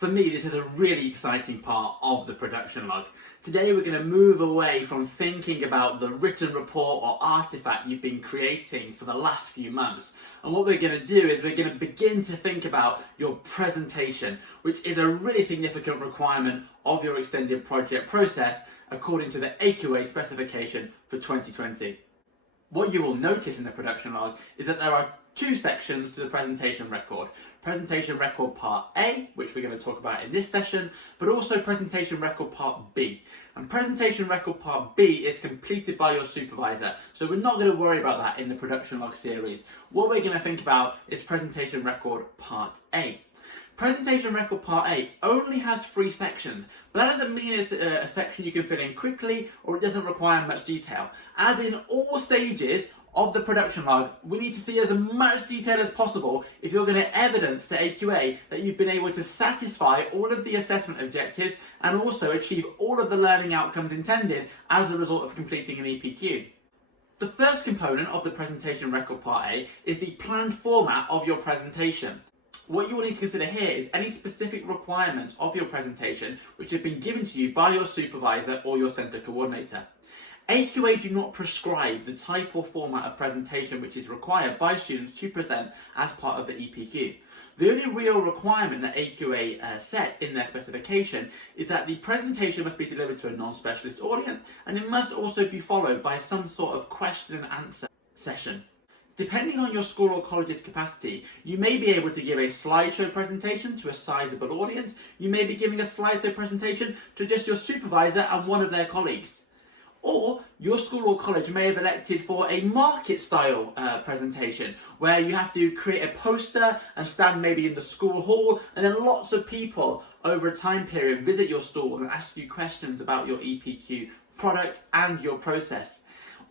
For me, this is a really exciting part of the production log. Today we're going to move away from thinking about the written report or artifact you've been creating for the last few months. And what we're going to do is we're going to begin to think about your presentation, which is a really significant requirement of your extended project process according to the AQA specification for 2020. What you will notice in the production log is that there are two sections to the presentation record. Presentation record part A, which we're going to talk about in this session, but also presentation record part B. And presentation record part B is completed by your supervisor, so we're not going to worry about that in the production log series. What we're going to think about is presentation record part A. Presentation record part A only has 3 sections, but that doesn't mean it's a section you can fit in quickly or it doesn't require much detail. As in all stages of the production log, we need to see as much detail as possible if you're going to evidence to AQA that you've been able to satisfy all of the assessment objectives and also achieve all of the learning outcomes intended as a result of completing an EPQ. The first component of the presentation record part A is the planned format of your presentation. What you will need to consider here is any specific requirements of your presentation which have been given to you by your supervisor or your centre coordinator. AQA do not prescribe the type or format of presentation which is required by students to present as part of the EPQ. The only real requirement that AQA set in their specification is that the presentation must be delivered to a non-specialist audience and it must also be followed by some sort of question and answer session. Depending on your school or college's capacity, you may be able to give a slideshow presentation to a sizable audience. You may be giving a slideshow presentation to just your supervisor and one of their colleagues. Or your school or college may have elected for a market style presentation where you have to create a poster and stand maybe in the school hall, and then lots of people over a time period visit your stall and ask you questions about your EPQ product and your process.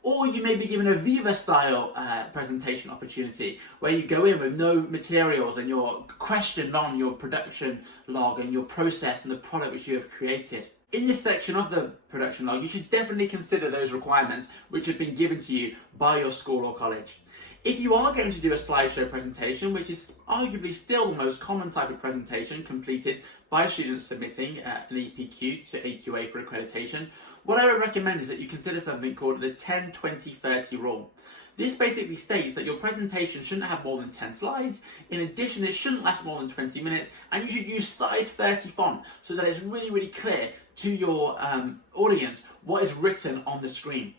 Or you may be given a Viva style presentation opportunity where you go in with no materials and you're questioned on your production log and your process and the product which you have created. In this section of the production log, you should definitely consider those requirements which have been given to you by your school or college. If you are going to do a slideshow presentation, which is arguably still the most common type of presentation completed by students submitting an EPQ to AQA for accreditation, what I would recommend is that you consider something called the 10-20-30 rule. This basically states that your presentation shouldn't have more than 10 slides. In addition, it shouldn't last more than 20 minutes, and you should use size 30 font so that it's really, really clear to your audience what is written on the screen.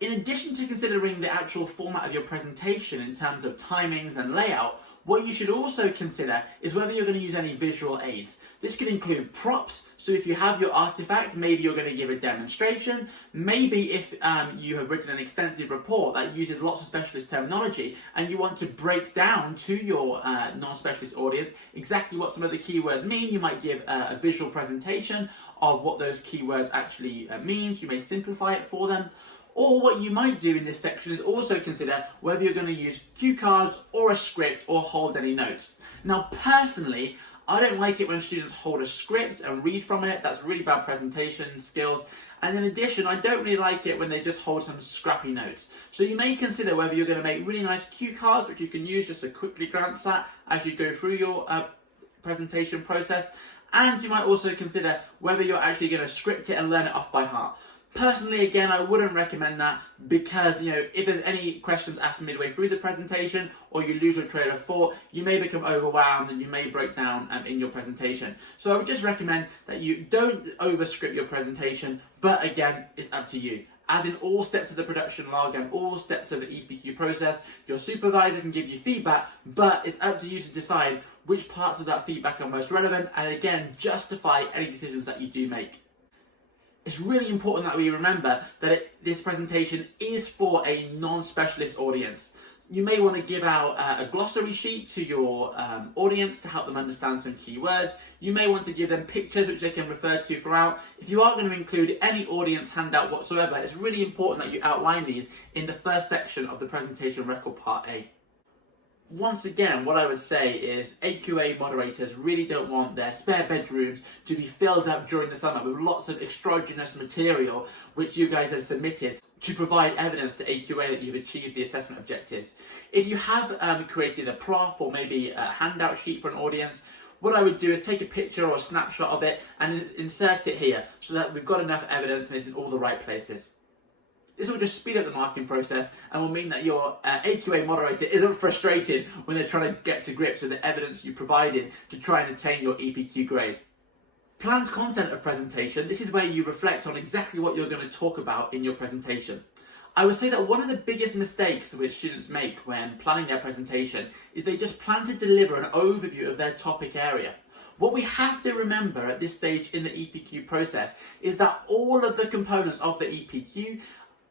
In addition to considering the actual format of your presentation in terms of timings and layout, what you should also consider is whether you're going to use any visual aids. This could include props, so if you have your artifact, maybe you're going to give a demonstration. Maybe if you have written an extensive report that uses lots of specialist terminology and you want to break down to your non-specialist audience exactly what some of the keywords mean, you might give a visual presentation of what those keywords actually means. You may simplify it for them. Or what you might do in this section is also consider whether you're going to use cue cards or a script or hold any notes. Now personally, I don't like it when students hold a script and read from it. That's really bad presentation skills. And in addition, I don't really like it when they just hold some scrappy notes. So you may consider whether you're going to make really nice cue cards which you can use just to quickly glance at as you go through your presentation process. And you might also consider whether you're actually going to script it and learn it off by heart. Personally, again, I wouldn't recommend that because, if there's any questions asked midway through the presentation or you lose your train of thought, you may become overwhelmed and you may break down in your presentation. So I would just recommend that you don't overscript your presentation, but again, it's up to you. As in all steps of the production log and all steps of the EPQ process, your supervisor can give you feedback, but it's up to you to decide which parts of that feedback are most relevant and again, justify any decisions that you do make. It's really important that we remember that this presentation is for a non-specialist audience. You may want to give out a glossary sheet to your audience to help them understand some key words. You may want to give them pictures which they can refer to throughout. If you are going to include any audience handout whatsoever, it's really important that you outline these in the first section of the presentation record part A. Once again, what I would say is AQA moderators really don't want their spare bedrooms to be filled up during the summer with lots of extraneous material which you guys have submitted to provide evidence to AQA that you've achieved the assessment objectives. If you have created a prop or maybe a handout sheet for an audience, what I would do is take a picture or a snapshot of it and insert it here so that we've got enough evidence and it's in all the right places. This will just speed up the marking process and will mean that your AQA moderator isn't frustrated when they're trying to get to grips with the evidence you provided to try and attain your EPQ grade. Planned content of presentation. This is where you reflect on exactly what you're going to talk about in your presentation. I would say that one of the biggest mistakes which students make when planning their presentation is they just plan to deliver an overview of their topic area. What we have to remember at this stage in the EPQ process is that all of the components of the EPQ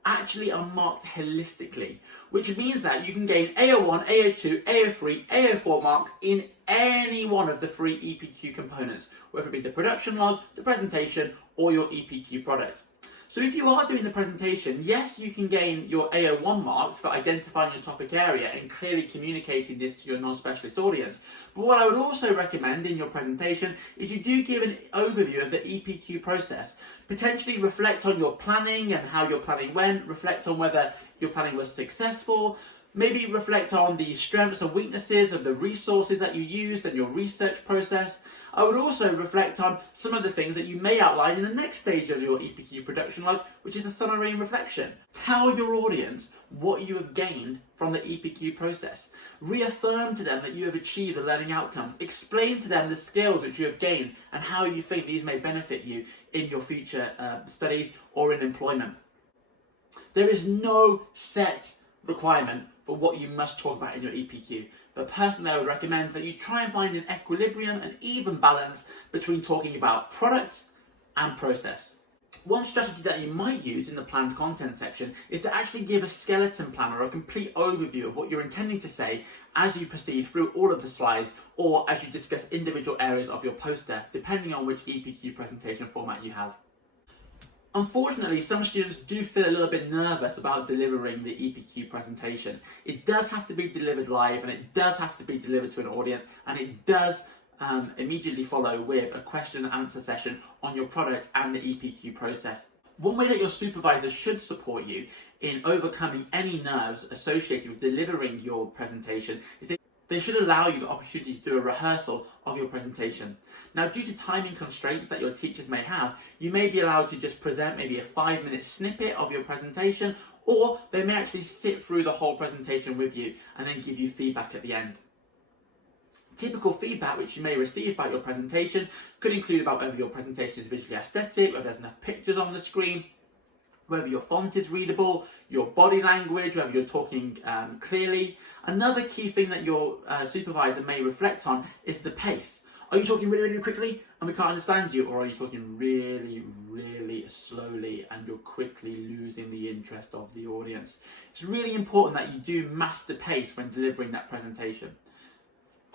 actually are marked holistically, which means that you can gain AO1, AO2, AO3, AO4 marks in any one of the 3 EPQ components, whether it be the production log, the presentation, or your EPQ product. So if you are doing the presentation, yes, you can gain your AO1 marks for identifying your topic area and clearly communicating this to your non-specialist audience. But what I would also recommend in your presentation is you do give an overview of the EPQ process. Potentially reflect on your planning and how your planning went, reflect on whether your planning was successful, maybe reflect on the strengths and weaknesses of the resources that you used and your research process. I would also reflect on some of the things that you may outline in the next stage of your EPQ production log, which is a summary and reflection. Tell your audience what you have gained from the EPQ process. Reaffirm to them that you have achieved the learning outcomes. Explain to them the skills which you have gained and how you think these may benefit you in your future studies or in employment. There is no set requirement for what you must talk about in your EPQ, but personally I would recommend that you try and find an equilibrium and even balance between talking about product and process. One strategy that you might use in the planned content section is to actually give a skeleton plan or a complete overview of what you're intending to say as you proceed through all of the slides or as you discuss individual areas of your poster, depending on which EPQ presentation format you have. Unfortunately, some students do feel a little bit nervous about delivering the EPQ presentation. It does have to be delivered live and it does have to be delivered to an audience, and it does immediately follow with a question and answer session on your product and the EPQ process. One way that your supervisor should support you in overcoming any nerves associated with delivering your presentation is that they should allow you the opportunity to do a rehearsal of your presentation. Now, due to timing constraints that your teachers may have, you may be allowed to just present maybe a 5-minute snippet of your presentation, or they may actually sit through the whole presentation with you and then give you feedback at the end. Typical feedback which you may receive about your presentation could include about whether your presentation is visually aesthetic, whether there's enough pictures on the screen, whether your font is readable, your body language, whether you're talking clearly. Another key thing that your supervisor may reflect on is the pace. Are you talking really, really quickly and we can't understand you? Or are you talking really, really slowly and you're quickly losing the interest of the audience? It's really important that you do master pace when delivering that presentation.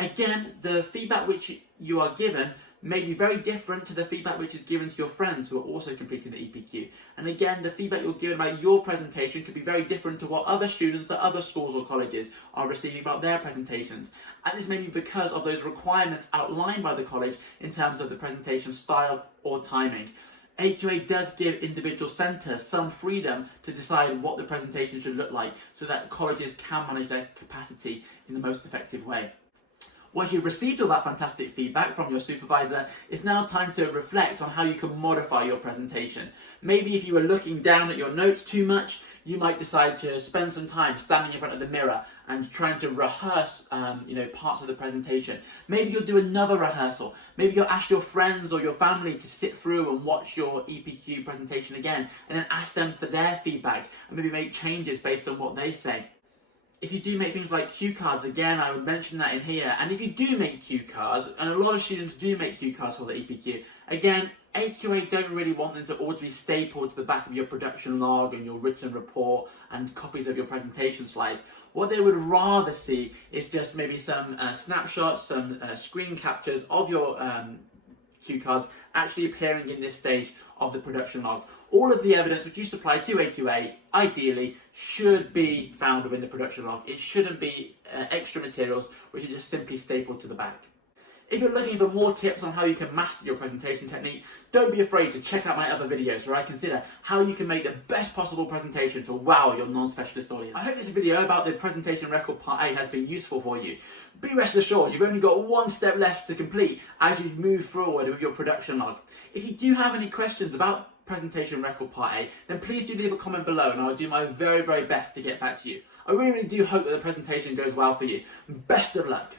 Again, the feedback which you are given may be very different to the feedback which is given to your friends who are also completing the EPQ. And again, the feedback you're given about your presentation could be very different to what other students at other schools or colleges are receiving about their presentations. And this may be because of those requirements outlined by the college in terms of the presentation style or timing. AQA does give individual centres some freedom to decide what the presentation should look like so that colleges can manage their capacity in the most effective way. Once you've received all that fantastic feedback from your supervisor, it's now time to reflect on how you can modify your presentation. Maybe if you were looking down at your notes too much, you might decide to spend some time standing in front of the mirror and trying to rehearse parts of the presentation. Maybe you'll do another rehearsal. Maybe you'll ask your friends or your family to sit through and watch your EPQ presentation again and then ask them for their feedback and maybe make changes based on what they say. If you do make things like cue cards, again, I would mention that in here. And if you do make cue cards, and a lot of students do make cue cards for the EPQ, again, AQA don't really want them to all be stapled to the back of your production log and your written report and copies of your presentation slides. What they would rather see is just maybe some snapshots, some screen captures of your cue cards actually appearing in this stage of the production log. All of the evidence which you supply to AQA, ideally, should be found within the production log. It shouldn't be extra materials which are just simply stapled to the back. If you're looking for more tips on how you can master your presentation technique, don't be afraid to check out my other videos where I consider how you can make the best possible presentation to wow your non-specialist audience. I hope this video about the presentation record part A has been useful for you. Be rest assured, you've only got one step left to complete as you move forward with your production log. If you do have any questions about presentation record part A, then please do leave a comment below and I'll do my very, very best to get back to you. I really do hope that the presentation goes well for you. Best of luck.